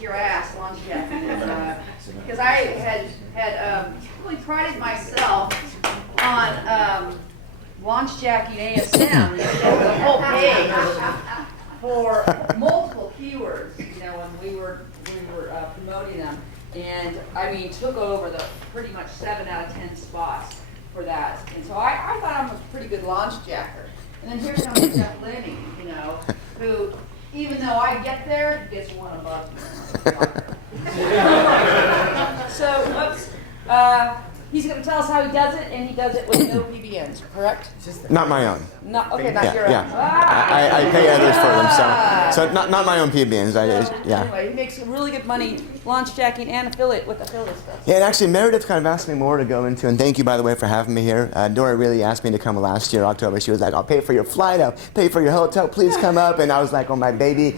your ass launch jacking because I had really prided myself on launch jacking ASM, the whole page for multiple keywords. You know, when we were promoting them, and I mean took over the pretty much 7 out of 10 spots for that. And so I thought I'm a pretty good launch jacker. And then here comes JeffLenney, you know, who, even though I get there, he gets one above me. So, he's going to tell us how he does it, and he does it with no PBNs, correct? Not my own. Not your own. Yeah. I pay others for them, so not my own PBNs. Anyway, he makes really good money launch jacking and affiliate with affiliate stuff. Yeah, and actually Meredith kind of asked me more to go into, and thank you, by the way, for having me here. Dora really asked me to come last year, October. She was like, I'll pay for your flight, I'll pay for your hotel, please come up. And I was like, oh, my baby's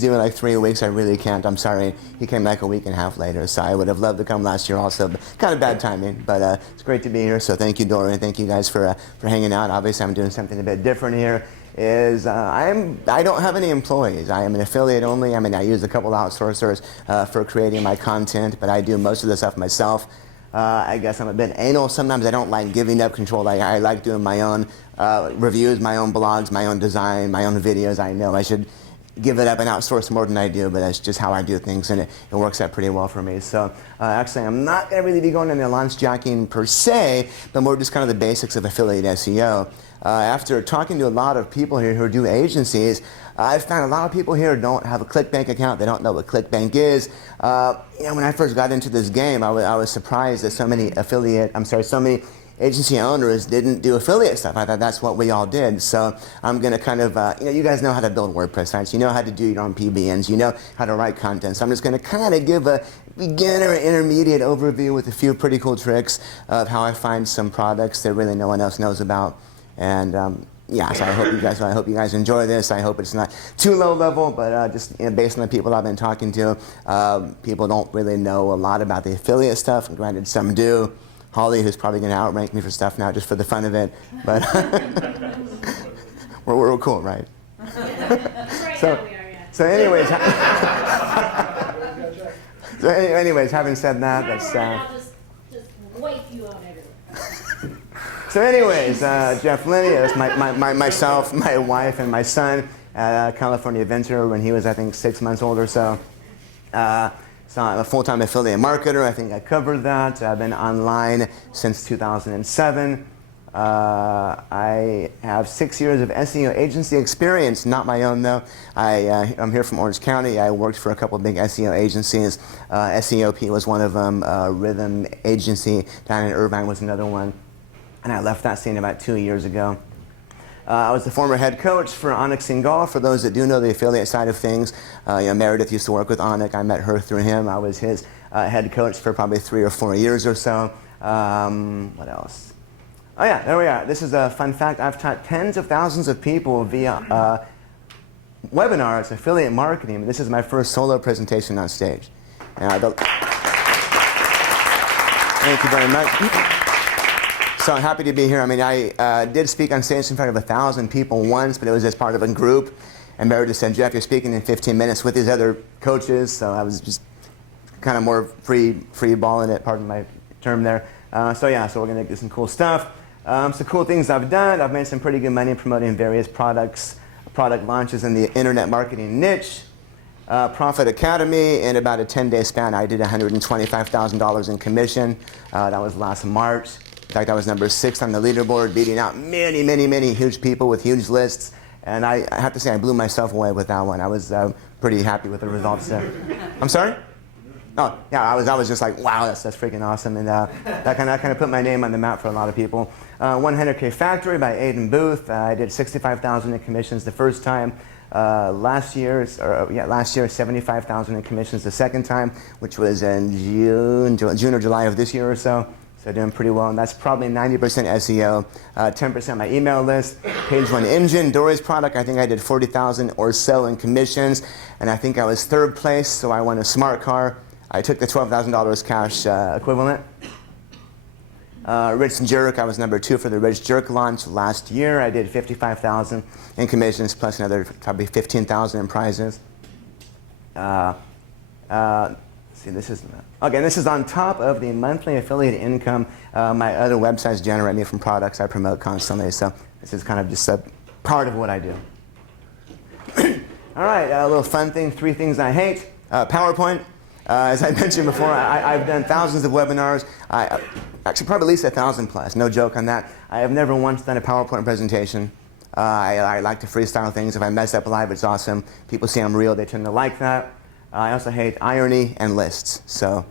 due in like 3 weeks, I really can't, I'm sorry. He came like a week and a half later, so I would have loved to come last year also, but kind of bad timing. But it's great to be here, so thank you, Dora, and thank you guys for hanging out. Obviously, I'm doing something a bit different here. I don't have any employees. I am an affiliate only. I mean, I use a couple of outsourcers for creating my content, but I do most of the stuff myself. I guess I'm a bit anal. Sometimes I don't like giving up control. I like doing my own reviews, my own blogs, my own design, my own videos. I know I should give it up and outsource more than I do, but that's just how I do things, and it works out pretty well for me. So actually, I'm not going to really be going into launch jacking per se, but more just kind of the basics of affiliate SEO. After talking to a lot of people here who do agencies, I've found a lot of people here don't have a ClickBank account. They don't know what ClickBank is. You know, when I first got into this game, I was surprised that so many agency owners didn't do affiliate stuff. I thought that's what we all did. So I'm going to kind of, you guys know how to build WordPress sites. You know how to do your own PBNs. You know how to write content. So I'm just going to kind of give a beginner, intermediate overview with a few pretty cool tricks of how I find some products that really no one else knows about. And yeah, so I hope you guys enjoy this. I hope it's not too low level, but just based on the people I've been talking to, people don't really know a lot about the affiliate stuff. Granted, some do. Holly, who's probably going to outrank me for stuff now just for the fun of it, but we're cool, right? So anyways, having said that, that's. Just wipe you out everywhere. So anyways, JeffLenney, that's myself, my wife, and my son at California Adventure when he was, I think, 6 months old or so. So I'm a full-time affiliate marketer. I think I covered that. I've been online since 2007. I have 6 years of SEO agency experience, not my own though. I'm here from Orange County. I worked for a couple of big SEO agencies. SEOP was one of them. Rhythm Agency down in Irvine was another one. And I left that scene about 2 years ago. I was the former head coach for Anik Singhal. For those that do know the affiliate side of things, Meredith used to work with Anik. I met her through him. I was his head coach for probably 3 or 4 years or so. What else? Oh yeah, there we are. This is a fun fact. I've taught tens of thousands of people via webinars, affiliate marketing. This is my first solo presentation on stage. Thank you very much. So I'm happy to be here. I mean, I did speak on stage in front of 1,000 people once, but it was as part of a group. And Meredith said, Jeff, you're speaking in 15 minutes with these other coaches. So I was just kind of more free balling it, pardon my term there. So we're going to do some cool stuff. Some cool things I've done. I've made some pretty good money promoting various product launches in the internet marketing niche. Profit Academy, in about a 10-day span, I did $125,000 in commission. That was last March. In fact, I was number 6 on the leaderboard, beating out many huge people with huge lists. And I have to say, I blew myself away with that one. I was pretty happy with the results there. I'm sorry? Oh, yeah, I was just like, wow, that's freaking awesome. And that kind of put my name on the map for a lot of people. 100K Factory by Aiden Booth. I did $65,000 in commissions the first time. Last year, $75,000 in commissions the second time, which was in June or July of this year or so. So doing pretty well, and that's probably 90% SEO, 10% my email list. Page One Engine, Dory's product, I think I did $40,000 or so in commissions, and I think I was 3rd place, so I won a smart car. I took the $12,000 cash equivalent. Rich Jerk, I was number 2 for the Rich Jerk launch last year. I did $55,000 in commissions plus another probably $15,000 in prizes. See, this is on top of the monthly affiliate income my other websites generate me from products I promote constantly. So this is kind of just a part of what I do. All right, a little fun thing, 3 things I hate. PowerPoint. As I mentioned before, I've done thousands of webinars. Actually, probably at least 1,000 plus. No joke on that. I have never once done a PowerPoint presentation. I like to freestyle things. If I mess up live, it's awesome. People see I'm real. They tend to like that. I also hate irony and lists. So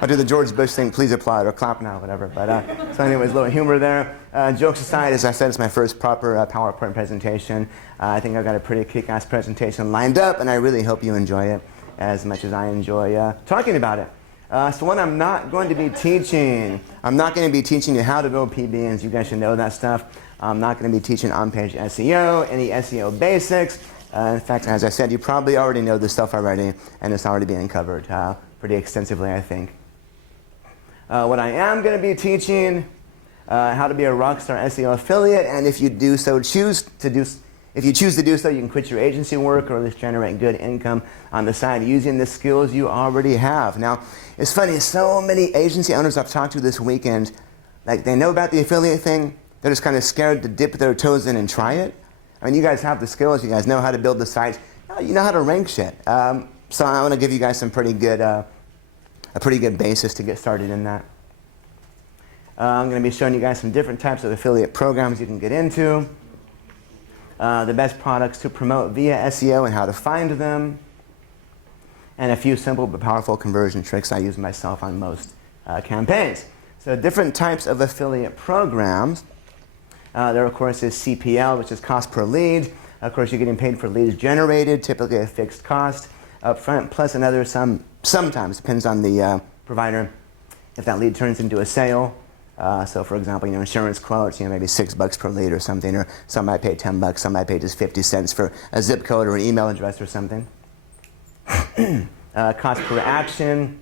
I'll do the George Bush thing, please applaud or clap now, whatever. But so anyways, a little humor there. Jokes aside, as I said, it's my first proper PowerPoint presentation. I think I've got a pretty kick-ass presentation lined up, and I really hope you enjoy it as much as I enjoy talking about it. So what I'm not going to be teaching, I'm not going to be teaching you how to build PBNs. You guys should know that stuff. I'm not going to be teaching on-page SEO, any SEO basics. In fact, as I said, you probably already know this stuff already, and it's already being covered pretty extensively, I think. What I am going to be teaching, how to be a rockstar SEO affiliate, and if you choose to do so, you can quit your agency work or at least generate good income on the side using the skills you already have. Now, it's funny, so many agency owners I've talked to this weekend, like they know about the affiliate thing, they're just kind of scared to dip their toes in and try it. I mean, you guys have the skills, you guys know how to build the sites, you know how to rank shit. So I want to give you guys some pretty good, a pretty good basis to get started in that. I'm going to be showing you guys some different types of affiliate programs you can get into, the best products to promote via SEO and how to find them, and a few simple but powerful conversion tricks I use myself on most campaigns. So different types of affiliate programs. There, of course, is CPL, which is cost per lead. Of course, you're getting paid for leads generated, typically a fixed cost up front, plus another sometimes, depends on the provider, if that lead turns into a sale. So, for example, insurance quotes, maybe $6 per lead or something, or some might pay $10, some might pay just 50 cents for a zip code or an email address or something. Cost per action.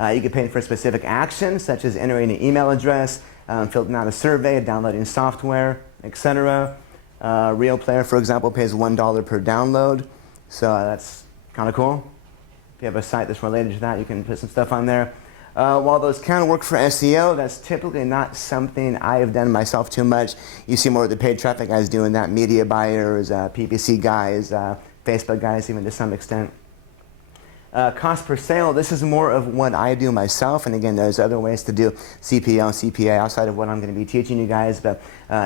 You get paid for a specific action, such as entering an email address, filling out a survey, downloading software, etc. Real Player, for example, pays $1 per download, so that's kind of cool. If you have a site that's related to that, you can put some stuff on there. While those can work for SEO, that's typically not something I have done myself too much. You see more of the paid traffic guys doing that, media buyers, PPC guys, Facebook guys even to some extent. Cost per sale, this is more of what I do myself, and again, there's other ways to do CPL and CPA outside of what I'm going to be teaching you guys, but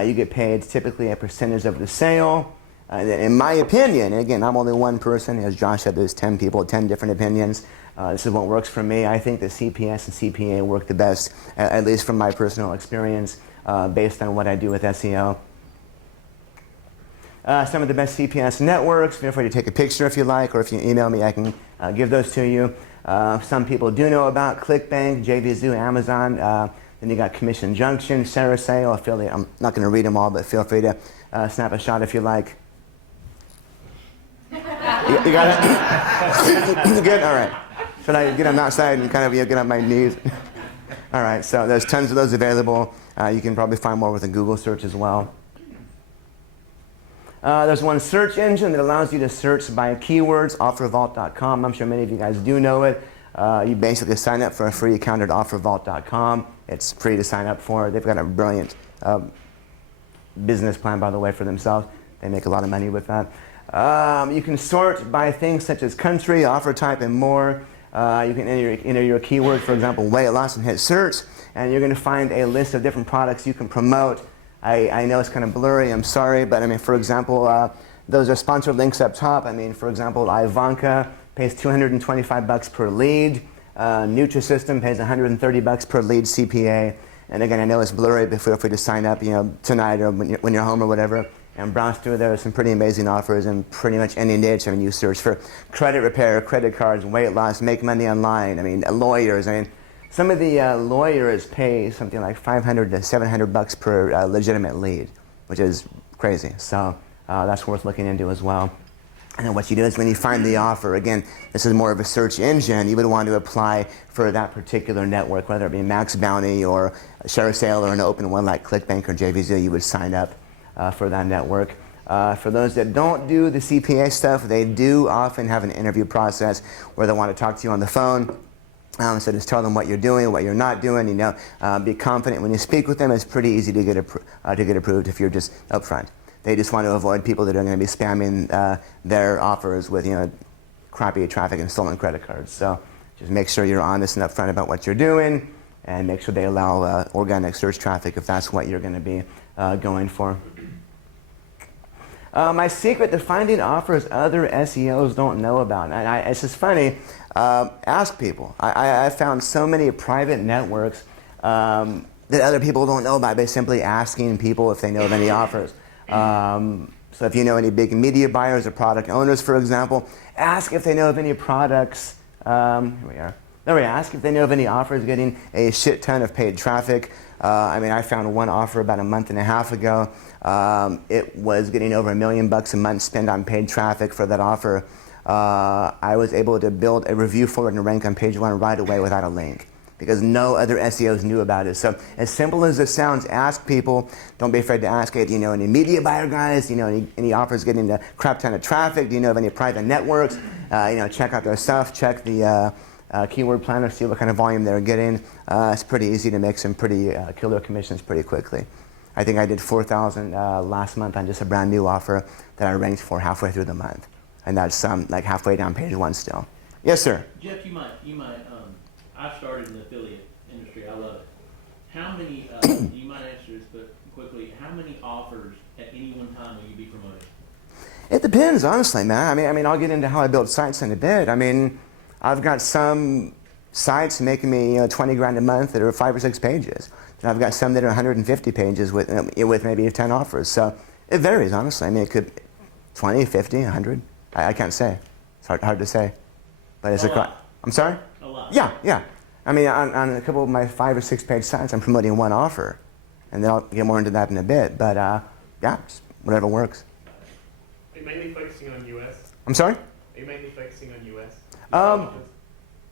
you get paid typically a percentage of the sale. In my opinion, and again, I'm only one person, as Josh said, there's 10 people, 10 different opinions. This is what works for me. I think that CPS and CPA work the best, at least from my personal experience, based on what I do with SEO. Some of the best CPS networks, feel free to take a picture if you like, or if you email me, I can give those to you. Some people do know about ClickBank, JVZoo, Amazon. Then you got Commission Junction, Sarasale, affiliate. I'm not going to read them all, but feel free to snap a shot if you like. You got it? Good? All right. Should I get on that side and kind of get on my knees? All right, so there's tons of those available. You can probably find more with a Google search as well. There's one search engine that allows you to search by keywords, offervault.com. I'm sure many of you guys do know it. You basically sign up for a free account at offervault.com. It's free to sign up for. They've got a brilliant business plan, by the way, for themselves. They make a lot of money with that. You can sort by things such as country, offer type, and more. You can enter your keyword, for example, weight loss, and hit search, and you're going to find a list of different products you can promote. I know it's kind of blurry, I'm sorry, but I mean, for example, those are sponsored links up top. I mean, for example, Ivanka pays $225 per lead. Nutrisystem pays $130 per lead CPA. And again, I know it's blurry, but feel free to sign up, tonight or when you're home or whatever, and browse through. There are some pretty amazing offers in pretty much any niche. I mean, you search for credit repair, credit cards, weight loss, make money online. I mean, lawyers. I mean, some of the lawyers pay something like $500 to $700 per legitimate lead, which is crazy. So that's worth looking into as well. And then what you do is when you find the offer, again, this is more of a search engine, you would want to apply for that particular network, whether it be Max Bounty or Share Sale or an open one like ClickBank or JVZoo, you would sign up for that network. For those that don't do the CPA stuff, they do often have an interview process where they want to talk to you on the phone. So just tell them what you're doing, what you're not doing. Be confident when you speak with them. It's pretty easy to get approved if you're just upfront. They just want to avoid people that are going to be spamming their offers with crappy traffic and stolen credit cards. So just make sure you're honest and upfront about what you're doing, and make sure they allow organic search traffic if that's what you're going to be going for. My secret to finding offers other SEOs don't know about. And it's just funny. Ask people. I found so many private networks that other people don't know about by simply asking people if they know of any offers. So if you know any big media buyers or product owners, for example, ask if they know of any products. Here we are. There we ask if they know of any offers getting a shit ton of paid traffic. I found one offer about a month and a half ago. It was getting over $1 million a month spent on paid traffic for that offer. I was able to build a review for it and rank on page 1 right away without a link, because no other SEOs knew about it. So as simple as it sounds, ask people. Don't be afraid to ask, hey, do you know any media buyer guys? Do you know any offers getting a crap ton of traffic? Do you know of any private networks? Check out their stuff. Check the keyword planner, see what kind of volume they're getting. It's pretty easy to make some pretty killer commissions pretty quickly. I think I did $4,000 last month on just a brand new offer that I ranked for halfway through the month. And that's like halfway down page 1 still. Yes, sir? Jeff, you might, I started in the affiliate industry. I love it. How many, you might answer this, but quickly, how many offers at any one time will you be promoting? It depends, honestly, man. I'll get into how I build sites in a bit. I've got some sites making me 20 grand a month that are 5 or 6 pages. And I've got some that are 150 pages with maybe 10 offers. So it varies, honestly. It could 20, 50, 100. I can't say. It's hard to say. But it's I'm sorry? A lot. Yeah. On a couple of my 5 or 6 page sites, I'm promoting one offer. And then I'll get more into that in a bit. But just whatever works. Are you mainly focusing on US? I'm sorry? Are you mainly focusing on US?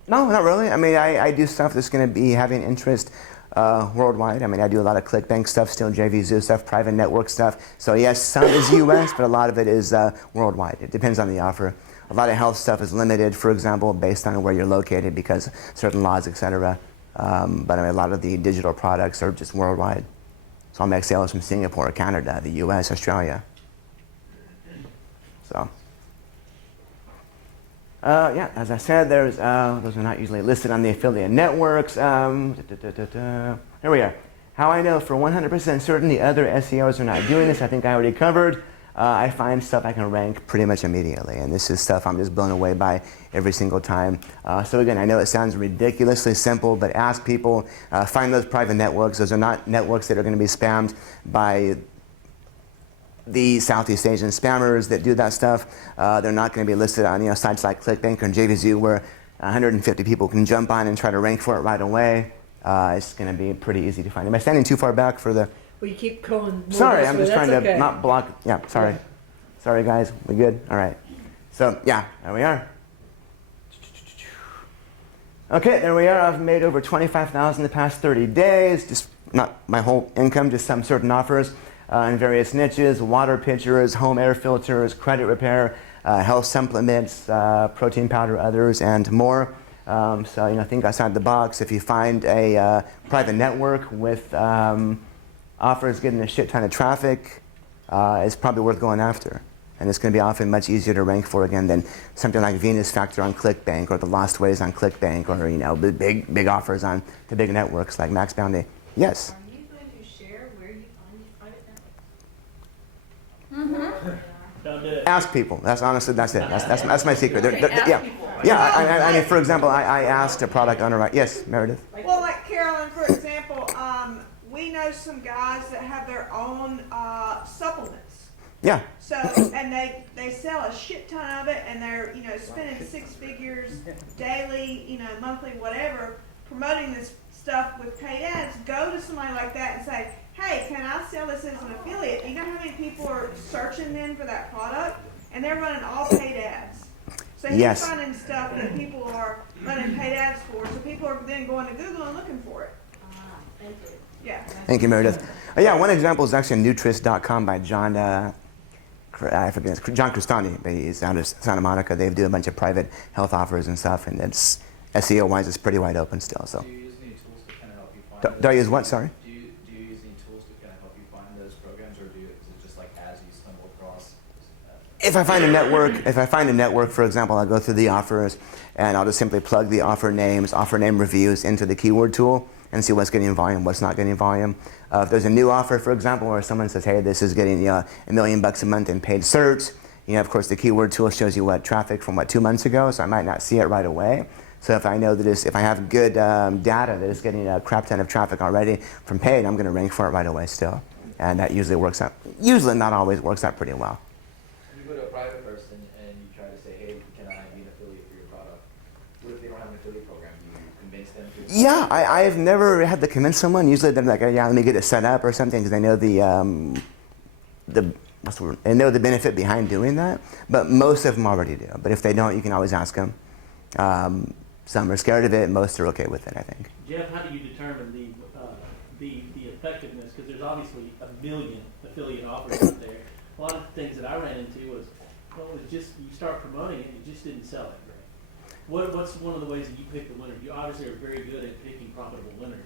No, not really. I do stuff that's going to be having interest worldwide. I do a lot of ClickBank stuff, still JVZoo stuff, private network stuff. So yes, some is US, but a lot of it is worldwide. It depends on the offer. A lot of health stuff is limited, for example, based on where you're located because certain laws, etc. But a lot of the digital products are just worldwide. So I'll make sales from Singapore, Canada, the US, Australia. So. As I said, those are not usually listed on the affiliate networks. Here we are. How I know for 100% certainty other SEOs are not doing this, I think I already covered. I find stuff I can rank pretty much immediately, and this is stuff I'm just blown away by every single time. So again, I know it sounds ridiculously simple, but ask people, find those private networks. Those are not networks that are going to be spammed by the Southeast Asian spammers that do that stuff. They're not going to be listed on sites like ClickBank or JVZoo where 150 people can jump on and try to rank for it right away. It's going to be pretty easy to find. Am I standing too far back for the... Well, you keep going. Sorry, I'm just trying to not block... Yeah, sorry. Yeah. Sorry, guys. We good? All right. So, yeah, there we are. Okay, there we are. I've made over $25,000 the past 30 days. Just not my whole income, just some certain offers. In various niches, water pitchers, home air filters, credit repair, health supplements, protein powder, others, and more. So, think outside the box. If you find a private network with offers getting a shit ton of traffic, it's probably worth going after. And it's going to be often much easier to rank for, again, than something like Venus Factor on ClickBank or the Lost Ways on ClickBank or, big offers on the big networks like Max Bounty. Yes? Ask people. That's honestly, that's it. That's my secret. For example, I asked a product owner. Yes, Meredith. Well, like Carolyn, for example, we know some guys that have their own supplements. Yeah. So, and they sell a shit ton of it, and they're spending 6 figures daily, monthly, whatever, promoting this stuff with paid ads. Go to somebody like that and say, hey, can I sell this as an affiliate? You know how many people are searching then for that product? And they're running all paid ads. So he's finding stuff that people are running paid ads for. So people are then going to Google and looking for it. Thank you. Yeah. Thank you, Meredith. One example is actually Nutris.com by John I forget, John Cristani, but he's out of Santa Monica. They do a bunch of private health offers and stuff, and it's SEO-wise, it's pretty wide open still. So. Do you use any tools to kind of help you find? Do I use what? Sorry. Do you use any tools to kind of help you find those programs, or is it just like as you stumble across? If I find a network, for example, I'll go through the offers, and I'll just simply plug the offer names, offer name reviews into the keyword tool, and see what's getting volume, what's not getting volume. If there's a new offer, for example, where someone says, hey, this is getting $1 million a month in paid search, of course, the keyword tool shows you what traffic from 2 months ago, so I might not see it right away. So if I know that if I have good data that is getting a crap ton of traffic already from paid, I'm going to rank for it right away still. And that usually works out, not always, works out pretty well. You go to a private person and you try to say, hey, can I be an affiliate for your product? What if they don't have an affiliate program? Do you convince them to? Yeah, I've never had to convince someone. Usually they're like, yeah, let me get it set up or something, because they know they know the benefit behind doing that. But most of them already do. But if they don't, you can always ask them. Some are scared of it. Most are okay with it, I think. Jeff, how do you determine the effectiveness? Because there's obviously a million affiliate offers out there. A lot of the things that I ran into was, well, it was just you start promoting it, and it just didn't sell it great. What's one of the ways that you pick the winner? You obviously are very good at picking profitable winners.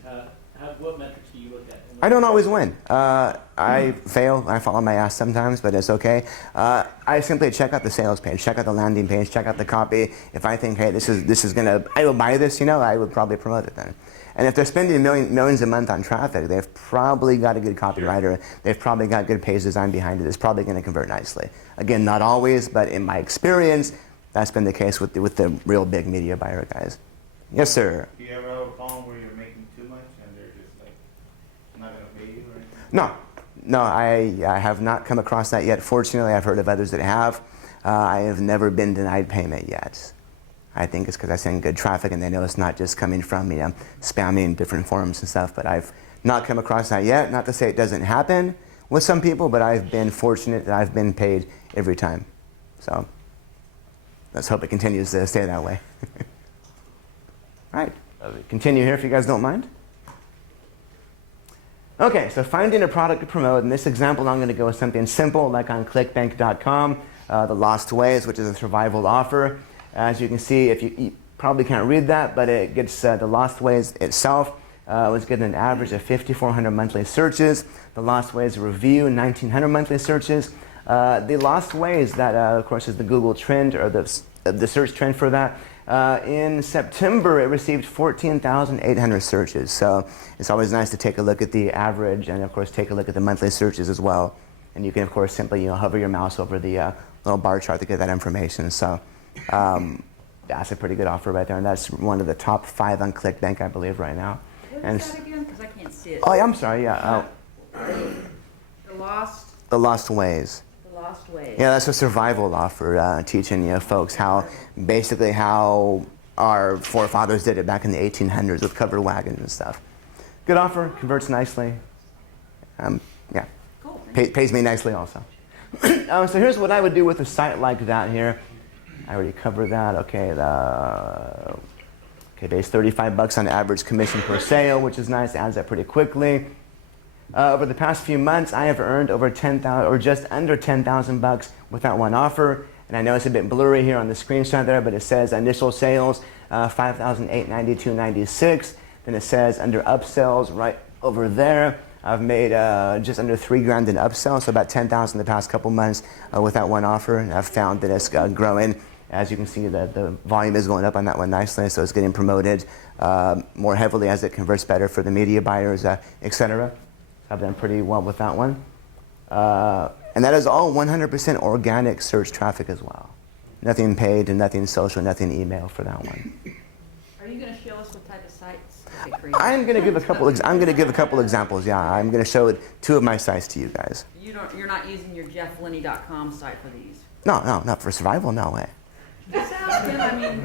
What metrics do you look at? I don't always win. I fail. I fall on my ass sometimes, but it's okay. I simply check out the sales page, check out the landing page, check out the copy. If I think, hey, this is gonna, I will buy this, I would probably promote it then. And if they're spending millions a month on traffic, they've probably got a good copywriter. They've probably got good page design behind it. It's probably going to convert nicely. Again, not always, but in my experience, that's been the case with the real big media buyer guys. Yes, sir. Do you ever have a problem where you're making too much and they're just like not going to pay you or anything? No, I have not come across that yet. Fortunately, I've heard of others that have. I have never been denied payment yet. I think it's because I send good traffic and they know it's not just coming from me spamming different forums and stuff, but I've not come across that yet. Not to say it doesn't happen with some people, but I've been fortunate that I've been paid every time. So let's hope it continues to stay that way. All right, continue here if you guys don't mind. Okay, so finding a product to promote. In this example, I'm going to go with something simple like on clickbank.com, the Lost Ways, which is a survival offer. As you can see, if you probably can't read that, but it gets the Lost Ways itself was getting an average of 5,400 monthly searches. The Lost Ways review, 1,900 monthly searches. The Lost Ways, that of course is the Google trend or the search trend for that. In September, it received 14,800 searches. So it's always nice to take a look at the average and of course take a look at the monthly searches as well. And you can of course simply hover your mouse over the little bar chart to get that information. So. That's a pretty good offer right there, and that's one of the top 5 on ClickBank, I believe, right now. What is that again? Because I can't see it. Oh, yeah, I'm sorry. Yeah, The Lost Ways. The Lost Ways. Yeah, that's a survival offer, teaching folks how our forefathers did it back in the 1800s with covered wagons and stuff. Good offer, converts nicely. Yeah, Cool. pays me nicely also. So here's what I would do with a site like that here. I already covered that. Okay, base $35 on average commission per sale, which is nice. Adds up pretty quickly. Over the past few months, I have earned over 10,000 or just under $10,000 with that one offer. And I know it's a bit blurry here on the screenshot there, but it says initial sales $5,892.96. Then it says under upsells right over there. I've made just under $3,000 in upsells, so about $10,000 the past couple months with that one offer. And I've found that it's growing. As you can see, the volume is going up on that one nicely, so it's getting promoted more heavily as it converts better for the media buyers, etc. I've done pretty well with that one. And that is all 100% organic search traffic as well. Nothing paid and nothing social, nothing email for that one. Are you going to show us what type of sites? I'm going to give a couple. I'm going to give a couple examples. Yeah, I'm going to show 2 of my sites to you guys. You're not using your JeffLenney.com site for these. No, not for survival. No way. Just asking. I mean,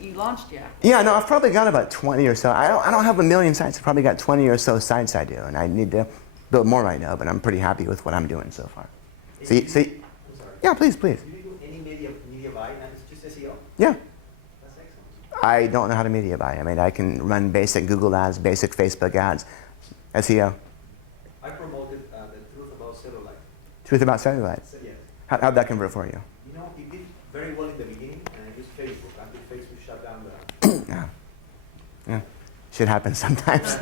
you launched yet. Yeah, no, I've probably got about 20 or so. I don't have a million sites. I've probably got 20 or so sites I do, and I need to build more right now. But I'm pretty happy with what I'm doing so far. See, yeah, please. Do you do any media buy? It's just SEO? Yeah. That's excellent. I don't know how to media buy. I mean, I can run basic Google ads, basic Facebook ads, SEO. I promoted the truth about cellulite. Truth about cellulite. So, yes. How'd that convert for you? You know, it did very well in the beginning, and I used Facebook. After Facebook shut down the... Yeah. Yeah. Shit happens sometimes.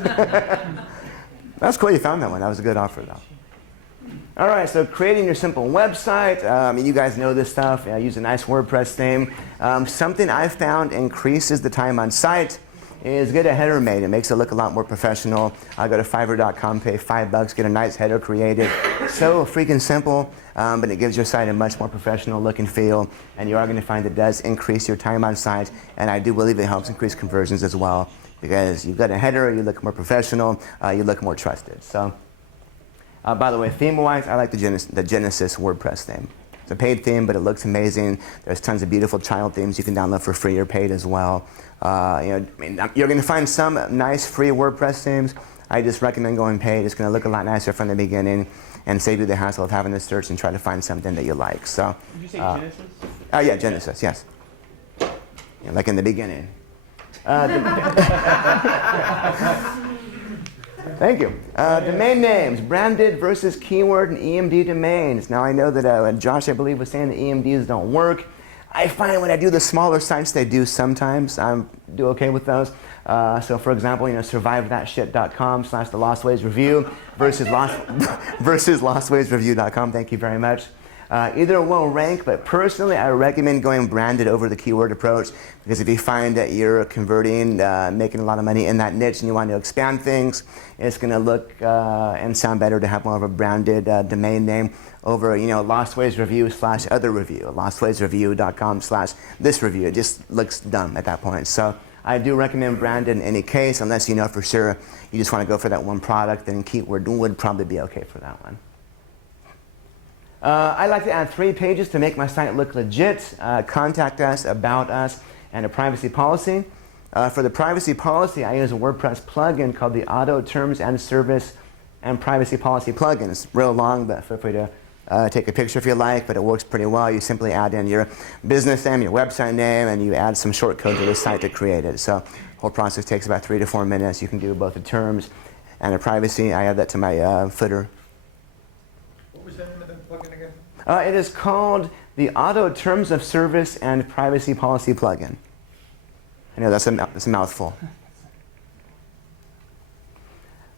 That's cool you found that one. That was a good offer, though. All right, so creating your simple website. You guys know this stuff. Use a nice WordPress theme. Something I've found increases the time on site is get a header made. It makes it look a lot more professional. I go to Fiverr.com, pay $5, get a nice header created. So freaking simple, but it gives your site a much more professional look and feel. And you are going to find it does increase your time on site. And I do believe it helps increase conversions as well. Because you've got a header, you look more professional, you look more trusted. So, by the way, theme-wise, I like the Genesis WordPress theme. It's a paid theme, but it looks amazing. There's tons of beautiful child themes you can download for free or paid as well. You're going to find some nice free WordPress themes. I just recommend going paid. It's going to look a lot nicer from the beginning and save you the hassle of having to search and try to find something that you like. So, Did you say Genesis? Yeah, Genesis, yes. Yeah, like in the beginning. Thank you. Domain names, branded versus keyword and EMD domains. Now I know that Josh, I believe, was saying that EMDs don't work. I find when I do the smaller sites, they do sometimes. I do okay with those. So for example, survivethatshit.com/the Lost Ways Review versus lostwaysreview.com. Thank you very much. Either will rank, but personally I recommend going branded over the keyword approach, because if you find that you're converting, making a lot of money in that niche and you want to expand things, it's going to look and sound better to have more of a branded domain name over, Lost Ways Review /other review, lostwaysreview.com/this review. It just looks dumb at that point. So I do recommend branded in any case, unless you know for sure you just want to go for that one product, then keyword would probably be okay for that one. I like to add 3 pages to make my site look legit. Contact us, about us, and a privacy policy. For the privacy policy, I use a WordPress plugin called the Auto Terms and Service and Privacy Policy plugin. It's real long, but feel free to take a picture if you like, but it works pretty well. You simply add in your business name, your website name, and you add some shortcode to the site to create it. So the whole process takes about 3 to 4 minutes. You can do both the terms and the privacy. I add that to my footer. What was the name of the plugin again? It is called the Auto Terms of Service and Privacy Policy plugin. I know that's a mouthful.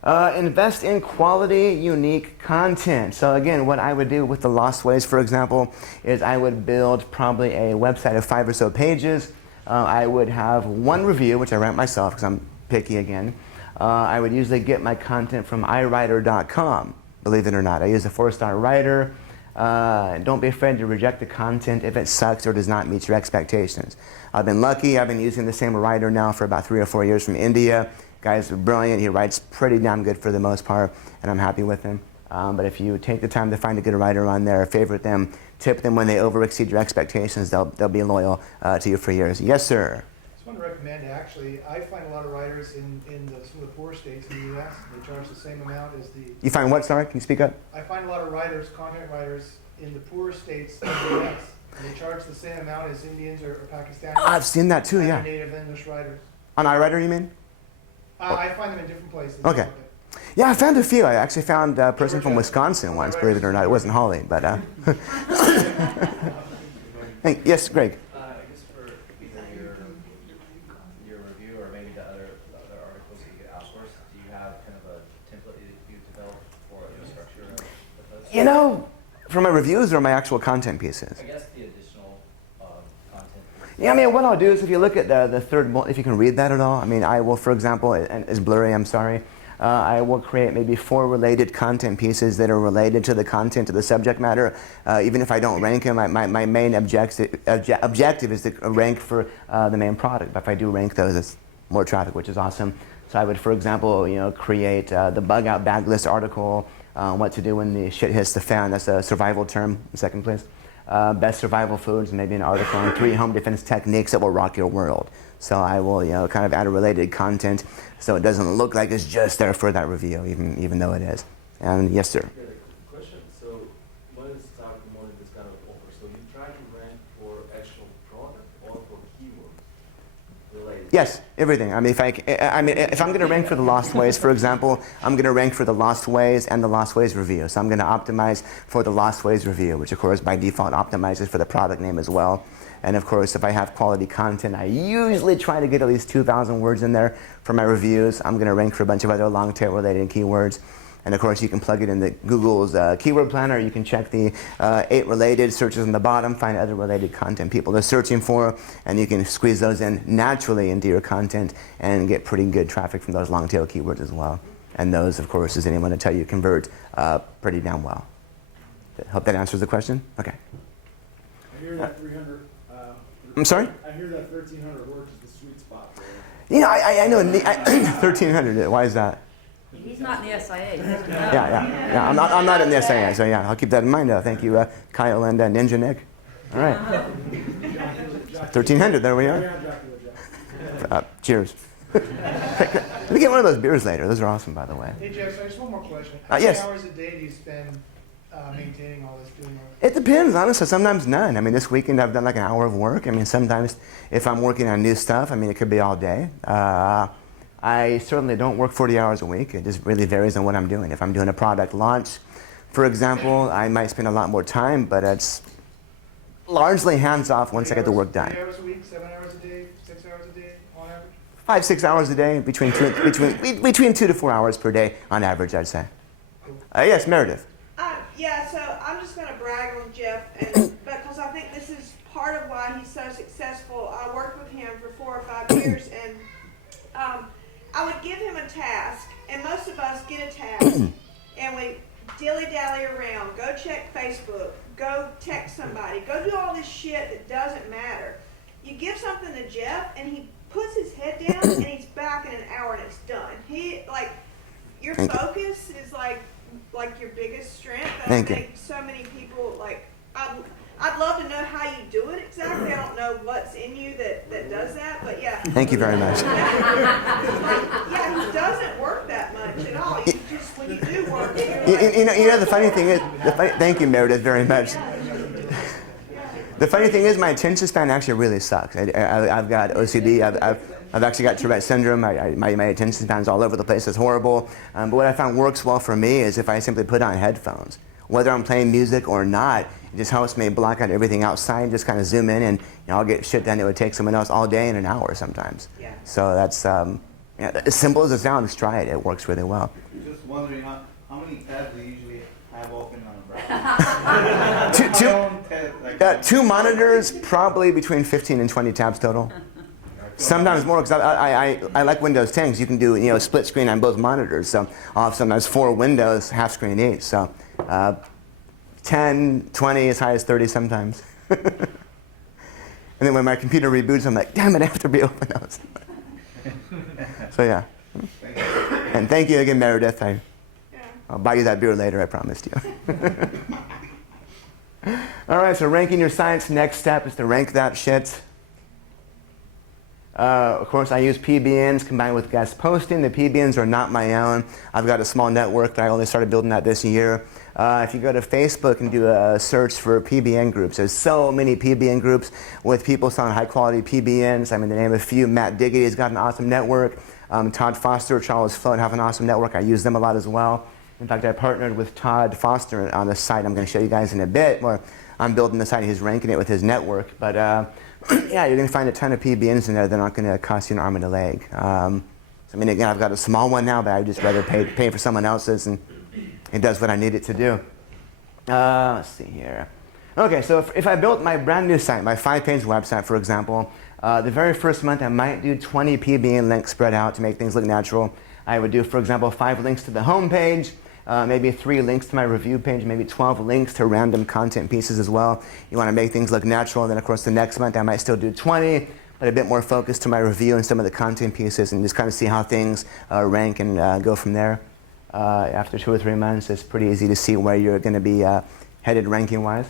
Invest in quality, unique content. So again, what I would do with the Lost Ways, for example, is I would build probably a website of 5 or so pages. I would have 1 review, which I write myself because I'm picky again. I would usually get my content from iWriter.com, believe it or not. I use a 4-star writer. Don't be afraid to reject the content if it sucks or does not meet your expectations. I've been lucky. I've been using the same writer now for about 3 or 4 years from India. Guy's brilliant. He writes pretty damn good for the most part, and I'm happy with him. But if you take the time to find a good writer on there, favorite them, tip them when they over-exceed your expectations, they'll be loyal to you for years. Yes, sir? I just want to recommend, actually, I find a lot of writers in some of the poor states in the U.S. They charge the same amount as the... You find what, sorry? Can you speak up? I find a lot of writers, content writers, in the poor states in the U.S. And they charge the same amount as Indians or Pakistanis. Oh, I've seen that too, yeah. Native English writers. On iWriter, you mean? I find them in different places. Okay. Yeah, I found a few. I actually found a person from Wisconsin once, believe it or not. It wasn't Holly, but... Yes, Greg? I guess for either your review or maybe the other articles that you get outsourced, do you have kind of a template that you develop for your structure of those? For my reviews or my actual content pieces? I guess the additional content. Yeah, I mean, what I'll do is if you look at the third bullet, if you can read that at all, I mean, I will, for example, and it's blurry, I'm sorry, I will create maybe 4 related content pieces that are related to the content, to the subject matter. Even if I don't rank them, my main objective is to rank for the main product. But if I do rank those, it's more traffic, which is awesome. So I would, for example, create the bug out bag list article, what to do when the shit hits the fan. That's a survival term, second place. Best survival foods, maybe an article on 3 home defense techniques that will rock your world. So I will, kind of add a related content so it doesn't look like it's just there for that review, even though it is. And yes, sir. Yeah, question. So when you start promoting this kind of offer, so you try to rank for actual product or for keywords related Yes, everything. I mean, if I'm going to rank for the Lost Ways, for example, I'm going to rank for the Lost Ways and the Lost Ways review. So I'm going to optimize for the Lost Ways review, which of course by default optimizes for the product name as well. And of course, if I have quality content, I usually try to get at least 2,000 words in there for my reviews. I'm going to rank for a bunch of other long tail related keywords. And of course, you can plug it into Google's keyword planner. You can check the 8 related searches on the bottom, find other related content people are searching for, and you can squeeze those in naturally into your content and get pretty good traffic from those long tail keywords as well. And those, of course, as anyone to tell you, convert pretty damn well. Hope that answers the question? Okay. I hear that 300. I'm sorry? I hear that 1,300 words is the sweet spot there. You know, I know 1,300. Why is that? He's not in the SIA. Yeah. I'm not in the SIA, so yeah, I'll keep that in mind. Khank you, Kyle and Ninja Nick. All right. 1,300. There we are. Cheers. Let me get one of those beers later. Those are awesome, by the way. Hey Jeff, so just one more question. How yes. many hours a day do you spend maintaining all this, doing all It depends, honestly. Sometimes none. I mean, this weekend I've done like an hour of work. I mean, sometimes if I'm working on new stuff, I mean, it could be all day. I certainly don't work 40 hours a week. It just really varies on what I'm doing. If I'm doing a product launch, for example, I might spend a lot more time, but it's largely hands-off once I get the work done. 3 hours a week, 7 hours a day, 6 hours a day on average? 5-6 hours a day, between 2 to 4 hours per day on average, I'd say. Yes, Meredith. Yeah, so I'm just going to brag on Jeff, and because I think this is part of why he's so successful. I worked with him for 4 or 5 years, and I would give him a task, and most of us get a task, and we dilly-dally around, go check Facebook, go text somebody, go do all this shit that doesn't matter. You give something to Jeff, and he puts his head down, and he's back in an hour, and it's done. Your focus is like your biggest strength. I think so many people, I'd love to know how you do it exactly. I don't know what's in you that does that, but yeah. Thank you very much. Yeah, he doesn't work that much at all. You just, when you do work, you know, the funny thing is, thank you, Meredith, very much. The funny thing is, my attention span actually really sucks. I've got OCD. I've actually got Tourette syndrome. My attention span's all over the place. It's horrible. But what I found works well for me is if I simply put on headphones. Whether I'm playing music or not, it just helps me block out everything outside, just kind of zoom in, and I'll get shit done. It would take someone else all day in an hour sometimes. Yeah. So that's, as simple as it sounds, try it. It works really well. Just wondering how many tabs do you usually have open on a browser? Two monitors, probably between 15 and 20 tabs total. Sometimes more, because I like Windows 10, because you can do split screen on both monitors. So I'll have sometimes 4 windows, half screen each. So 10, 20, as high as 30 sometimes. And then when my computer reboots, I'm like, damn it, I have to reopen those. So yeah. And thank you again, Meredith. I'll buy you that beer later, I promised you. All right, so ranking your sites. Next step is to rank that shit. Of course, I use PBNs combined with guest posting. The PBNs are not my own. I've got a small network that I only started building out this year. If you go to Facebook and do a search for PBN groups, there's so many PBN groups with people selling high-quality PBNs. I mean, to name a few, Matt Diggity's got an awesome network. Todd Foster, Charles Float have an awesome network. I use them a lot as well. In fact, I partnered with Todd Foster on a site I'm going to show you guys in a bit, where I'm building the site, he's ranking it with his network. But yeah, you're going to find a ton of PBNs in there. They're not going to cost you an arm and a leg. So, I mean, again, I've got a small one now, but I'd just rather pay for someone else's, and it does what I need it to do. Let's see here. Okay, so if I built my brand new site, my 5-page website, for example, the very first month I might do 20 PBN links spread out to make things look natural. I would do, for example, 5 links to the home page, maybe 3 links to my review page, maybe 12 links to random content pieces as well. You want to make things look natural. And then, of course, the next month I might still do 20, but a bit more focused to my review and some of the content pieces, and just kind of see how things rank and go from there. After 2 or 3 months, it's pretty easy to see where you're going to be headed ranking-wise.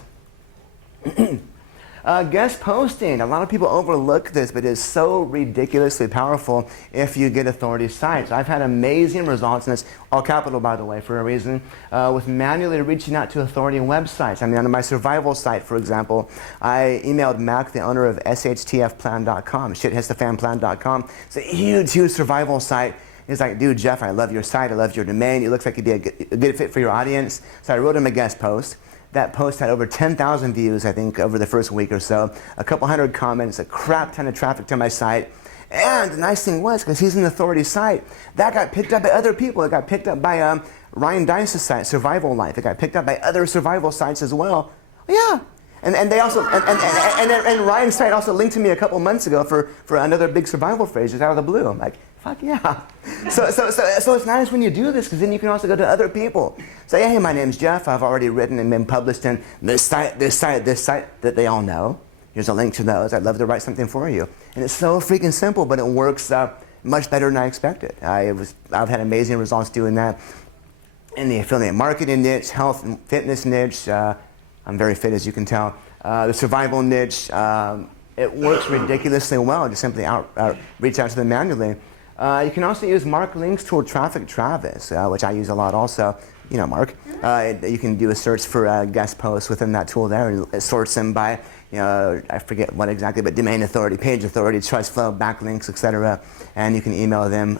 Guest posting. A lot of people overlook this, but it's so ridiculously powerful if you get authority sites. I've had amazing results, and it's all capital, by the way, for a reason, with manually reaching out to authority websites. I mean, on my survival site, for example, I emailed Mac, the owner of shtfplan.com, shithitsthefan.com. It's a huge, huge survival site. He's like, dude, Jeff, I love your site. I love your domain. It looks like it'd be a good fit for your audience. So I wrote him a guest post. That post had over 10,000 views, I think, over the first week or so. A couple hundred comments, a crap ton of traffic to my site. And the nice thing was, because he's an authority site, that got picked up by other people. It got picked up by Ryan Dice's site, Survival Life. It got picked up by other survival sites as well. Yeah. And they also, and Ryan's site also linked to me a couple months ago for another big survival phrase just out of the blue. I'm like, fuck yeah. So it's nice when you do this, because then you can also go to other people. Say, hey, my name's Jeff. I've already written and been published in this site that they all know. Here's a link to those. I'd love to write something for you. And it's so freaking simple, but it works much better than I expected. I've had amazing results doing that. In the affiliate marketing niche, health and fitness niche, I'm very fit, as you can tell. The survival niche, it works ridiculously well. Just simply reach out to them manually. You can also use Mark Link's tool, Traffic Travis, which I use a lot also. You know, Mark. You can do a search for guest posts within that tool there, and it sorts them by, you know, I forget what exactly, but domain authority, page authority, trust flow, backlinks, etc. And you can email them,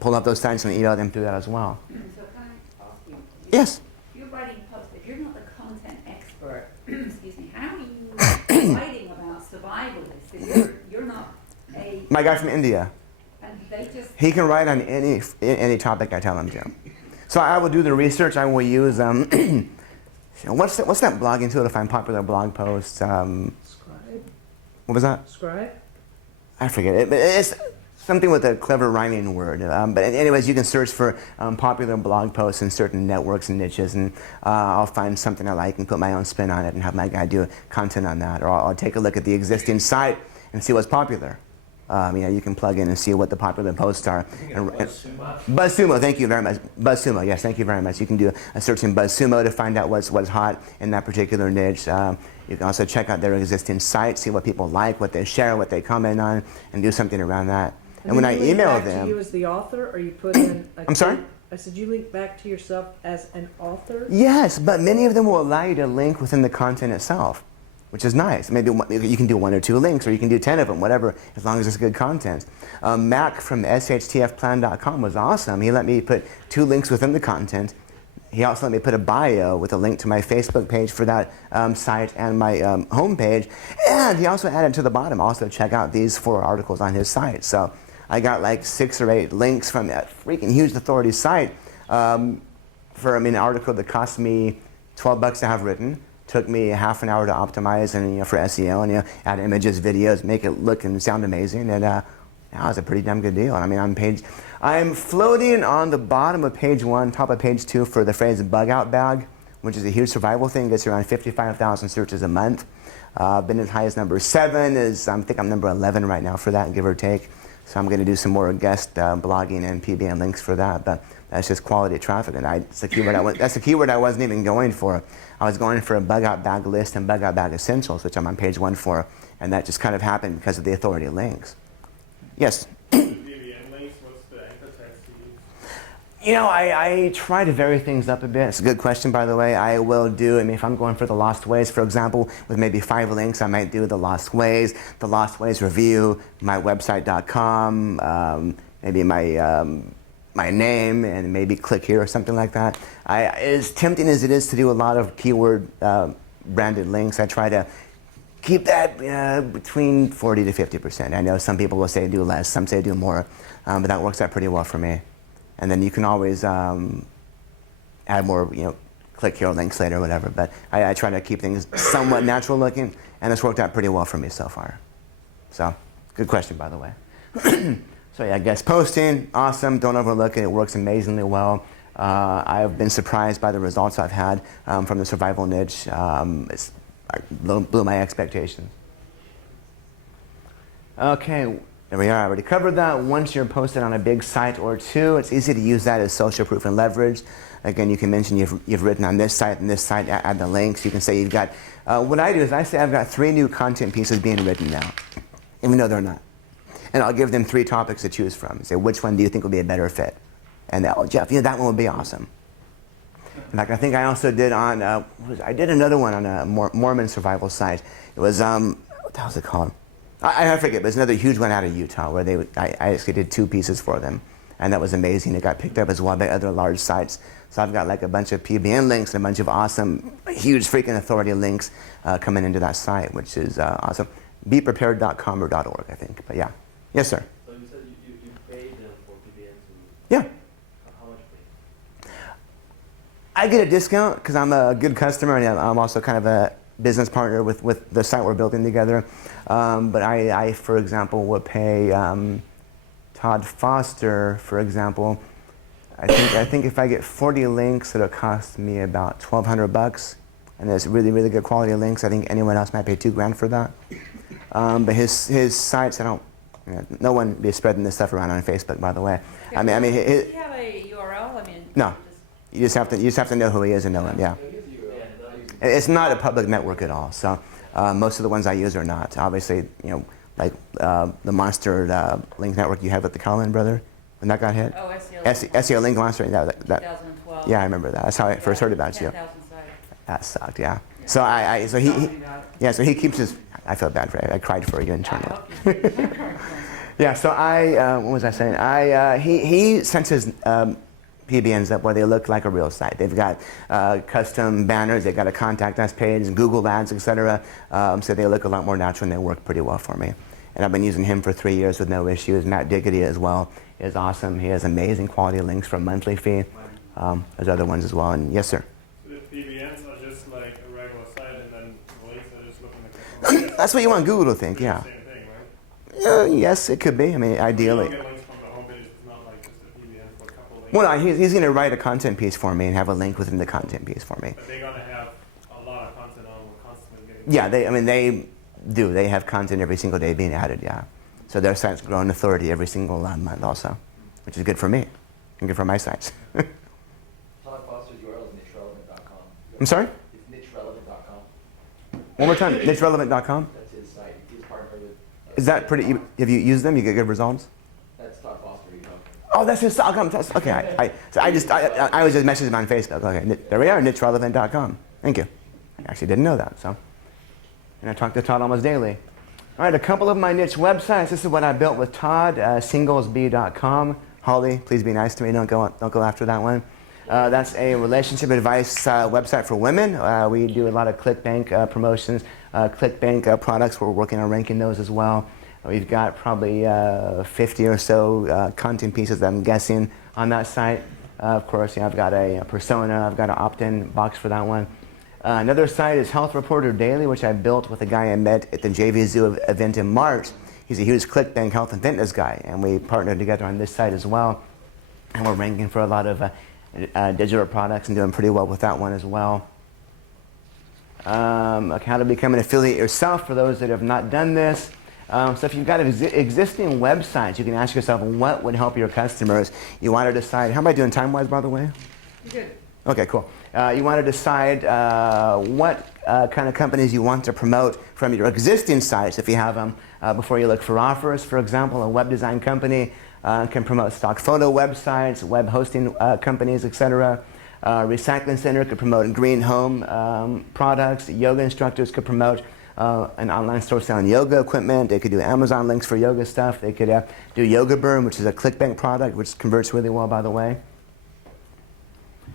pull up those sites and email them through that as well. So can I ask you? Yes. If you're writing posts, if you're not the content expert, excuse me, how are you writing about survivalists if you're not a... My guy from India. And they just... He can write on any topic I tell him to. So I will do the research. I will use what's that blogging tool to find popular blog posts? Scribe? What was that? Scribe? I forget it. But it's something with a clever rhyming word. But anyways, you can search for popular blog posts in certain networks and niches, and I'll find something I like and put my own spin on it and have my guy do content on that. Or I'll take a look at the existing site and see what's popular. You know, you can plug in and see what the popular posts are. BuzzSumo, thank you very much. BuzzSumo, yes, thank you very much. You can do a search in BuzzSumo to find out what's hot in that particular niche. You can also check out their existing site, see what people like, what they share, what they comment on, and do something around that. And when I email them, to you as the author, or you put in a I'm sorry? I said you link back to yourself as an author? Yes, but many of them will allow you to link within the content itself, which is nice. Maybe you can do 1 or 2 links, or you can do 10 of them, whatever, as long as it's good content. Mac from shtfplan.com was awesome. He let me put 2 links within the content. He also let me put a bio with a link to my Facebook page for that site and my homepage. And he also added to the bottom, also check out these 4 articles on his site. So I got like 6 or 8 links from that freaking huge authority site for an article that cost me $12 to have written. Took me half an hour to optimize and for SEO and add images, videos, make it look and sound amazing. And that was a pretty damn good deal. I mean, I'm floating on the bottom of page 1, top of page 2 for the phrase bug out bag, which is a huge survival thing. Gets around 55,000 searches a month. Been as high as number 7. I think I'm number 11 right now for that, give or take. So I'm going to do some more guest blogging and PBN links for that. But that's just quality traffic, and that's the keyword I wasn't even going for. I was going for a bug out bag list and bug out bag essentials, which I'm on page 1 for, and that just kind of happened because of the authority links. Yes. PBN links, what's the anchor text you use? I try to vary things up a bit. It's a good question, by the way. I will do, if I'm going for the Lost Ways, for example, with maybe 5 links, I might do the Lost Ways review, my website.com, maybe my name, and maybe click here or something like that. As tempting as it is to do a lot of keyword branded links, I try to keep that between 40 to 50%. I know some people will say do less, some say do more, but that works out pretty well for me. And then you can always add more, click here links later, whatever. But I try to keep things somewhat natural looking, and it's worked out pretty well for me so far. So, good question, by the way. So yeah, guest posting, awesome. Don't overlook it. It works amazingly well. I've been surprised by the results I've had from the survival niche. It blew my expectations. Okay, There we are. I already covered that. Once you're posted on a big site or two, it's easy to use that as social proof and leverage. Again, you can mention you've written on this site and this site, add the links. You can say you've got, what I do is I say I've got 3 new content pieces being written now, even though they're not. And I'll give them 3 topics to choose from. Say, which one do you think would be a better fit? And oh, Jeff, that one would be awesome. In fact, I think I also did on, I did another one on a Mormon survival site. It was, what the hell was it called? I forget, but it's another huge one out of Utah where I actually did 2 pieces for them. And that was amazing. It got picked up as well by other large sites. So I've got like a bunch of PBN links and a bunch of awesome, huge freaking authority links coming into that site, which is awesome. BePrepared.com or .org, I think. But yeah. Yes, sir. So you said you paid them for PBN to... Yeah. How much pay? I get a discount because I'm a good customer and I'm also kind of a business partner with the site we're building together. But I, for example, would pay Todd Foster, for example. I think if I get 40 links, it'll cost me about $1,200, and it's really, really good quality links. I think anyone else might pay $2,000 for that. But his sites, no one be spreading this stuff around on Facebook, by the way. Does he have a URL? No, you just have to know who he is and know him. Yeah, it's not a public network at all. So most of the ones I use are not. Obviously, like the monster link network you had with the Colin brother when that got hit. Oh, SEO Link Monster. 2012. Yeah, I remember that. That's how I first heard about you. 10,000 sites. That sucked. Yeah. So so he keeps his. I felt bad for you. I cried for you internally. Yeah. So what was I saying? He sent his PBNs up where they look like a real site. They've got custom banners. They've got a contact us page, Google Ads, etc. So they look a lot more natural and they work pretty well for me. And I've been using him for 3 years with no issues. Matt Diggity as well is awesome. He has amazing quality links for a monthly fee. There's other ones as well. And yes, sir. The PBNs are just like a regular site, and then the links are just looking like. That's what you want Google to think, yeah. Same thing, right? Yes, it could be. I mean, ideally. You don't get links from the homepage. It's not like just a PBN for a couple links. Well, no, he's going to write a content piece for me and have a link within the content piece for me. But they're gonna have a lot of content on. We're constantly getting. Yeah, they do. They have content every single day being added, yeah. So their site's growing authority every single month also, which is good for me and good for my sites. Todd Foster's URL is nicherelevant.com. I'm sorry? It's nicherelevant.com. One more time, nicherelevant.com? That's his site. He's partnered with... Is that pretty, have you used them? You get good results? That's Todd Foster, you know. Oh, that's his, okay, I was just messaging him on Facebook. Okay, there we are, nicherelevant.com. Thank you. I actually didn't know that, so. And I talk to Todd almost daily. All right, a couple of my niche websites. This is what I built with Todd, singlesbee.com. Holly, please be nice to me. Don't go after that one. That's a relationship advice website for women. We do a lot of ClickBank promotions, ClickBank products. We're working on ranking those as well. We've got probably 50 or so content pieces, I'm guessing, on that site. Of course, I've got a persona. I've got an opt-in box for that one. Another site is Health Reporter Daily, which I built with a guy I met at the JV Zoo event in March. He's a huge ClickBank health and fitness guy, and we partnered together on this site as well. And we're ranking for a lot of digital products and doing pretty well with that one as well. How to become an affiliate yourself for those that have not done this. So if you've got existing websites, you can ask yourself what would help your customers. You want to decide, how am I doing time-wise, by the way? Good. Okay, cool. You want to decide what kind of companies you want to promote from your existing sites, if you have them, before you look for offers. For example, a web design company can promote stock photo websites, web hosting companies, etc. Recycling center could promote green home products. Yoga instructors could promote an online store selling yoga equipment. They could do Amazon links for yoga stuff. They could do Yoga Burn, which is a ClickBank product, which converts really well, by the way.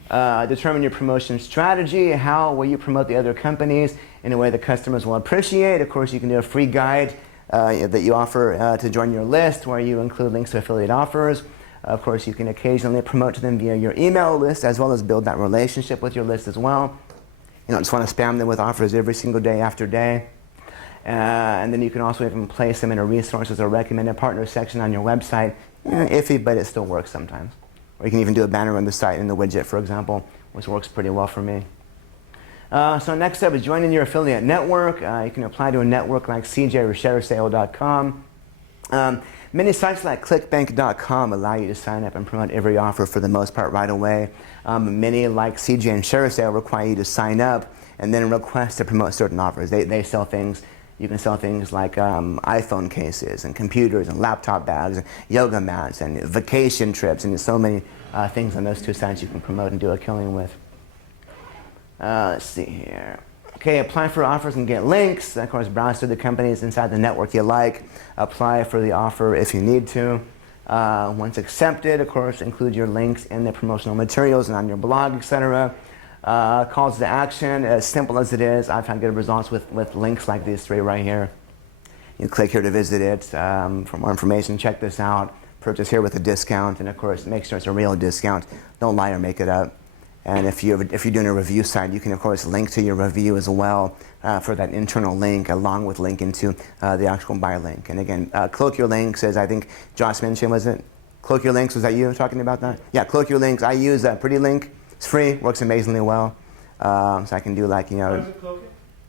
Determine your promotion strategy. How will you promote the other companies in a way that customers will appreciate? Of course, you can do a free guide that you offer to join your list where you include links to affiliate offers. Of course, you can occasionally promote to them via your email list as well as build that relationship with your list as well. You don't just want to spam them with offers every single day after day. And then you can also even place them in a resources or recommended partner section on your website. Iffy, but it still works sometimes. Or you can even do a banner on the site in the widget, for example, which works pretty well for me. So next up is joining your affiliate network. You can apply to a network like CJ or ShareSale.com. Many sites like clickbank.com allow you to sign up and promote every offer for the most part right away. Many like CJ and ShareSale require you to sign up and then request to promote certain offers. They sell things. You can sell things like iPhone cases and computers and laptop bags and yoga mats and vacation trips, and there's so many things on those two sites you can promote and do a killing with. Let's see here. Okay, apply for offers and get links. Of course, browse through the companies inside the network you like. Apply for the offer if you need to. Once accepted, of course, include your links in the promotional materials and on your blog, etc. Calls to action, as simple as it is, I've had good results with links like these three right here. You click here to visit it. For more information, check this out. Purchase here with a discount, and of course, make sure it's a real discount. Don't lie or make it up. And if you're doing a review site, you can of course link to your review as well for that internal link, along with linking to the actual buy link. And again, Cloak Your Links, as I think Josh mentioned, was it? Cloak Your Links, was that you talking about that? Yeah, Cloak Your Links. I use Pretty Link. It's free, works amazingly well. So I can do like, you know,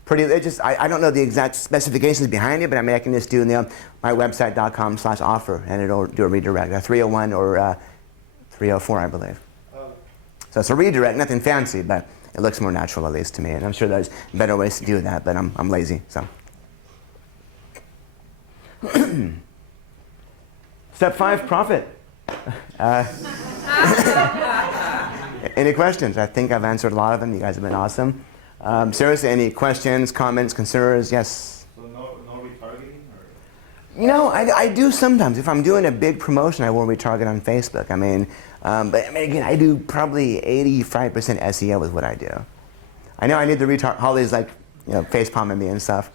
pretty. It just I don't know the exact specifications behind it, but I mean I can just do my website.com/offer, and it'll do a redirect, a 301 or 304, I believe. So it's a redirect, nothing fancy, but it looks more natural, at least to me. And I'm sure there's better ways to do that, but I'm lazy, so. Step 5, profit. Any questions? I think I've answered a lot of them. You guys have been awesome. Seriously, any questions, comments, concerns? Yes? So no retargeting? Or? You know, I do sometimes. If I'm doing a big promotion, I will retarget on Facebook. I mean, but I mean, again, I do probably 85% SEO is what I do. I know I need to retarget. Holly's like, you know, face palming me and stuff.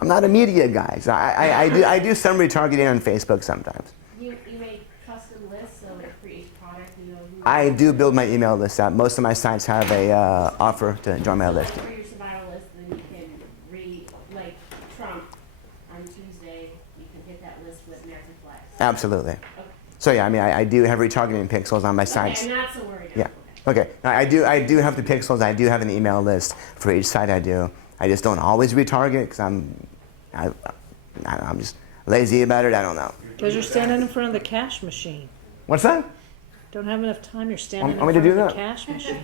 I'm not a media guy, so I do some retargeting on Facebook sometimes. You make custom lists, so like for each product, you know. I do build my email list out. Most of my sites have a offer to join my list. For your survival list, then you can read, like Trump on Tuesday, you can hit that list with American flags. Absolutely. Okay. So yeah, I mean, I do have retargeting pixels on my sites. Okay, I'm not so worried. Yeah. Okay. Now, I do have the pixels. I do have an email list for each site I do. I just don't always retarget because I'm just lazy about it. I don't know. Because you're standing in front of the cash machine. What's that? Don't have enough time. You're standing in Want me front to of do the cash machine.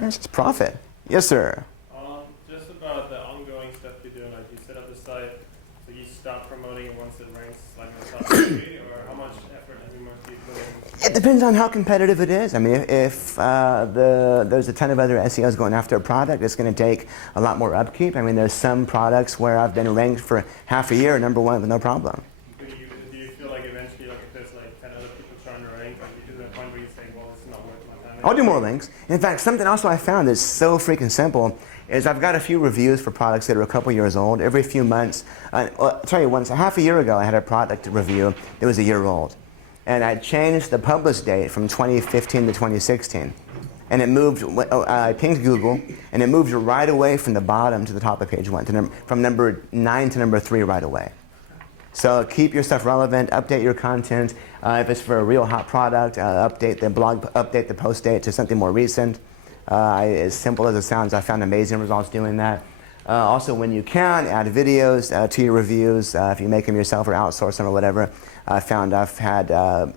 That's just profit. Yes, sir. Just about the ongoing stuff you're doing, like you set up the site, so you stop promoting it once it ranks like on top of the tree, or how much effort have you mostly put in? It depends on how competitive it is. I mean, if there's a ton of other SEOs going after a product, it's going to take a lot more upkeep. I mean, there's some products where I've been ranked for half a year, number one, with no problem. Do you feel like eventually, like if there's like 10 other people trying to rank, like you do that point where you say, well, it's not worth my time? I'll do more links. In fact, something else I found that's so freaking simple is I've got a few reviews for products that are a couple years old. Every few months, I'll tell you once, half a year ago, I had a product review that was a year old. And I changed the publish date from 2015 to 2016. And it moved, I pinged Google, and it moved right away from the bottom to the top of page 1, from number 9 to number 3 right away. So keep your stuff relevant, update your content. If it's for a real hot product, update the blog, update the post date to something more recent. As simple as it sounds, I found amazing results doing that. Also, when you can, add videos to your reviews. If you make them yourself or outsource them or whatever, I found I've had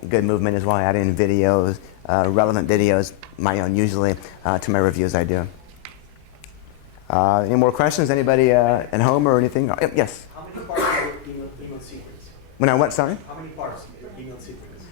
good movement as well, adding videos, relevant videos, my own usually, to my reviews I do. Any more questions? Anybody at home or anything? Yes? How many parts are your email secrets? When I what, sorry? How many parts are your email secrets?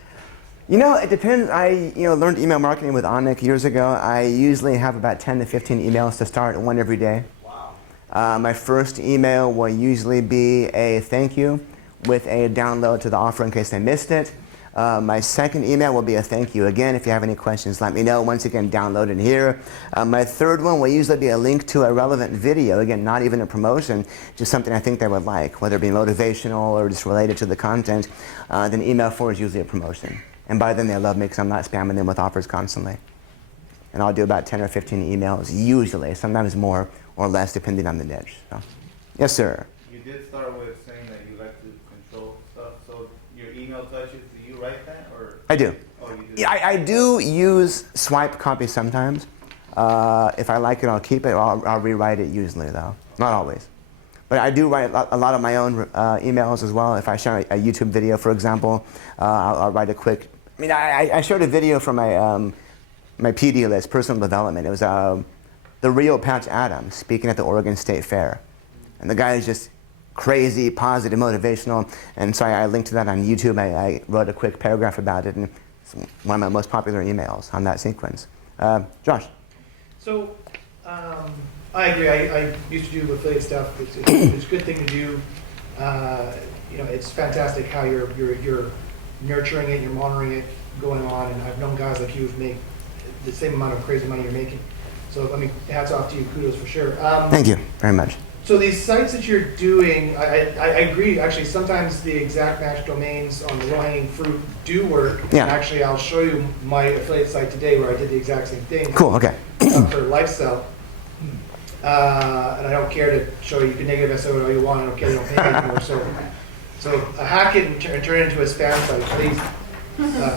You know, it depends. I learned email marketing with Onik years ago. I usually have about 10 to 15 emails to start, one every day. Wow. My first email will usually be a thank you with a download to the offer in case I missed it. My second email will be a thank you. Again, if you have any questions, let me know. Once again, download it here. My third one will usually be a link to a relevant video. Again, not even a promotion, just something I think they would like, whether it be motivational or just related to the content. Then email 4 is usually a promotion. And by then they love me because I'm not spamming them with offers constantly. And I'll do about 10 or 15 emails, usually, sometimes more or less, depending on the niche. So. Yes, sir. You did start with saying that you like to control stuff, so your email touches, do you write that? Or? I do. Oh, you do? Yeah, I do use swipe copy sometimes. If I like it, I'll keep it. I'll rewrite it usually, though. Not always. But I do write a lot of my own emails as well. If I share a YouTube video, for example, I'll write a quick. I mean, I showed a video from my PD list, personal development. It was the real Patch Adams speaking at the Oregon State Fair, and the guy is just crazy, positive, motivational. And so I linked to that on YouTube. I wrote a quick paragraph about it, and it's one of my most popular emails on that sequence. Josh. So, I agree. I used to do affiliate stuff. It's a good thing to do. You know, it's fantastic how you're nurturing it, you're monitoring it going on, and I've known guys like you who make the same amount of crazy money you're making. So, I mean, hats off to you. Kudos for sure. Thank you very much. So these sites that you're doing, I agree. Actually, sometimes the exact match domains on the low-hanging fruit do work. Yeah. And actually, I'll show you my affiliate site today where I did the exact same thing. Cool. Okay. For lifestyle. And I don't care to show you. You can negative SEO all you want. I don't care. You don't pay me anymore. So hack it and turn it into a spam site, please.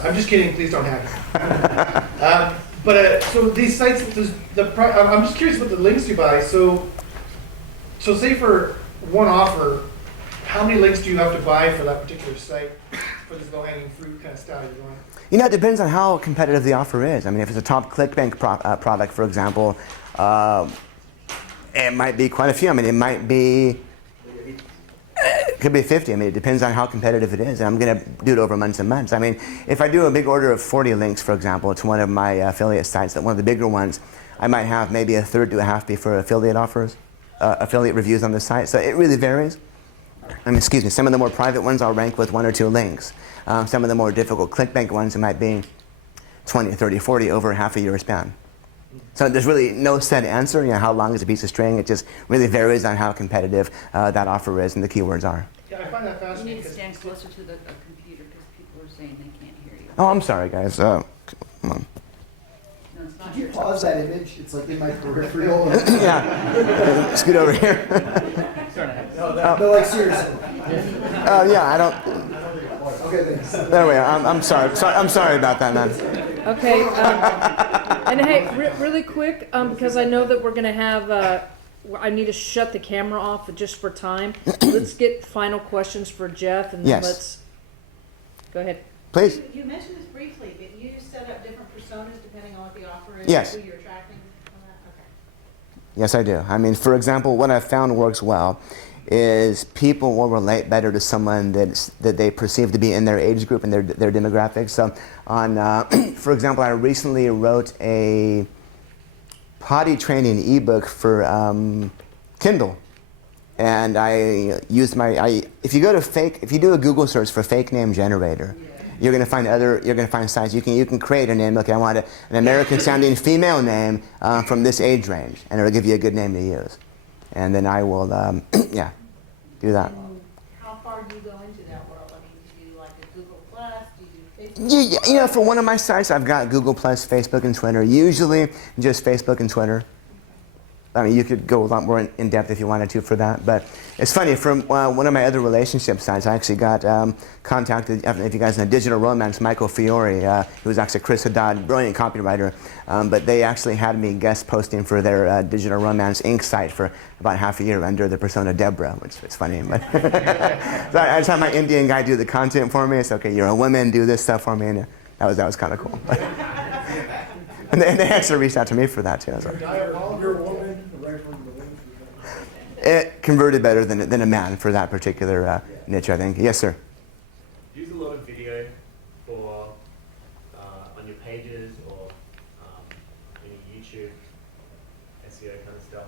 I'm just kidding. Please don't hack it. But so these sites, I'm just curious what the links you buy. So say for one offer, how many links do you have to buy for that particular site for this low-hanging fruit kind of style you're going? You know, it depends on how competitive the offer is. I mean, if it's a top ClickBank product, for example, it might be quite a few. I mean, it might be, it could be 50. I mean, it depends on how competitive it is. And I'm going to do it over months and months. I mean, if I do a big order of 40 links, for example, to one of my affiliate sites, one of the bigger ones, I might have maybe a third to a half be for affiliate offers. Affiliate reviews on the site, so it really varies. I mean, excuse me, some of the more private ones I'll rank with 1 or 2 links. Some of the more difficult ClickBank ones, it might be 20, 30, 40 over half a year span. So there's really no set answer, you know, how long is a piece of string. It just really varies on how competitive that offer is and the keywords are. Yeah, I find that You fascinating. need to stand closer to the computer because people are saying they can't hear you. Oh, I'm sorry, guys. Come on. No, it's not Could you your pause that image? It's like in my peripheral. Yeah. Scoot over here. No, like seriously. Yeah, I don't. Okay, thanks. There we are. I'm sorry. I'm sorry about that, man. Okay, and hey, really quick, because I know that we're gonna have, I need to shut the camera off just for time. Let's get final questions for Jeff, and then Yes. let's, go ahead. Please. You mentioned this briefly, but you set up different personas depending on what the offer is, Yes. who you're attracting on that? Okay. Yes, I do. I mean, for example, what I've found works well is people will relate better to someone that they perceive to be in their age group and their demographics. So, for example, I recently wrote a potty training ebook for Kindle, and I used if you do a Google search for fake name generator, you're going to find sites. You can create a name. Okay, I want an American-sounding female name from this age range, and it'll give you a good name to use. And then I will, do that. How far do you go into that world? I mean, do you do like a Google Plus? Do you do Facebook? Yeah, you know, for one of my sites, I've got Google Plus, Facebook, and Twitter. Usually, just Facebook and Twitter. I mean, you could go a lot more in depth if you wanted to for that. But it's funny, from one of my other relationship sites, I actually got contacted, if you guys know Digital Romance, Michael Fiore, who was actually Chris Haddad, brilliant copywriter. But they actually had me guest posting for their Digital Romance Inc. site for about half a year under the persona Deborah, which is funny. But so I just had my Indian guy do the content for me. It's okay, you're a woman, do this stuff for me. And that was kind of cool. And they actually reached out to me for that too. So. You're a woman, right from the women. It converted better than a man for that particular niche, I think. Yes, sir. Use a lot of video for on your pages or any YouTube SEO kind of stuff.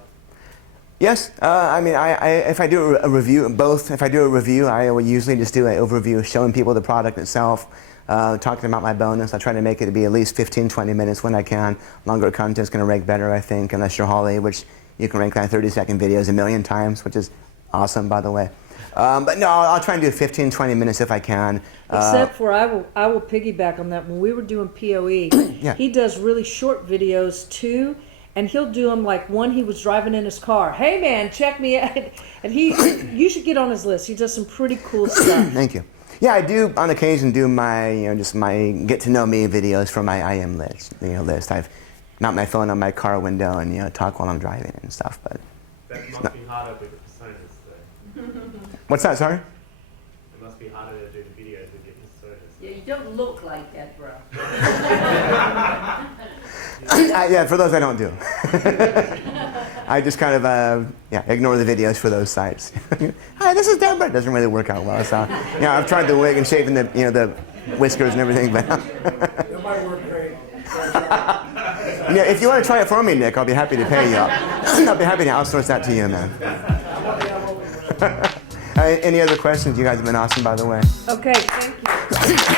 Yes. I mean, if I do a review, if I do a review, I will usually just do an overview showing people the product itself. Talking about my bonus. I try to make it to be at least 15, 20 minutes when I can. Longer content's going to rank better, I think, unless you're Holly, which you can rank that 30-second videos 1,000,000 times, which is awesome, by the way. But no, I'll try and do 15, 20 minutes if I can. Except for I will piggyback on that. When we were doing POE, Yeah. he does really short videos too, and he'll do them like one he was driving in his car. Hey man, check me out, and you should get on his list. He does some pretty cool stuff. Thank you. Yeah, I do on occasion do my, just my get to know me videos from my IM list. I've mount my phone on my car window and talk while I'm driving and stuff. But That must be harder with the personas, though. What's that? Sorry. It must be harder to do the videos with your personas. Yeah, you don't look like that, bro. Yeah, for those I don't do. I just kind of ignore the videos for those sites. Hi, this is Deborah. It doesn't really work out well. So I've tried the wig and shaving the whiskers and everything, but That might work great. if you want to try it for me, Nick, I'll be happy to pay you. I'll be happy to outsource that to you, man. Any other questions? You guys have been awesome, by the way. Okay, thank you.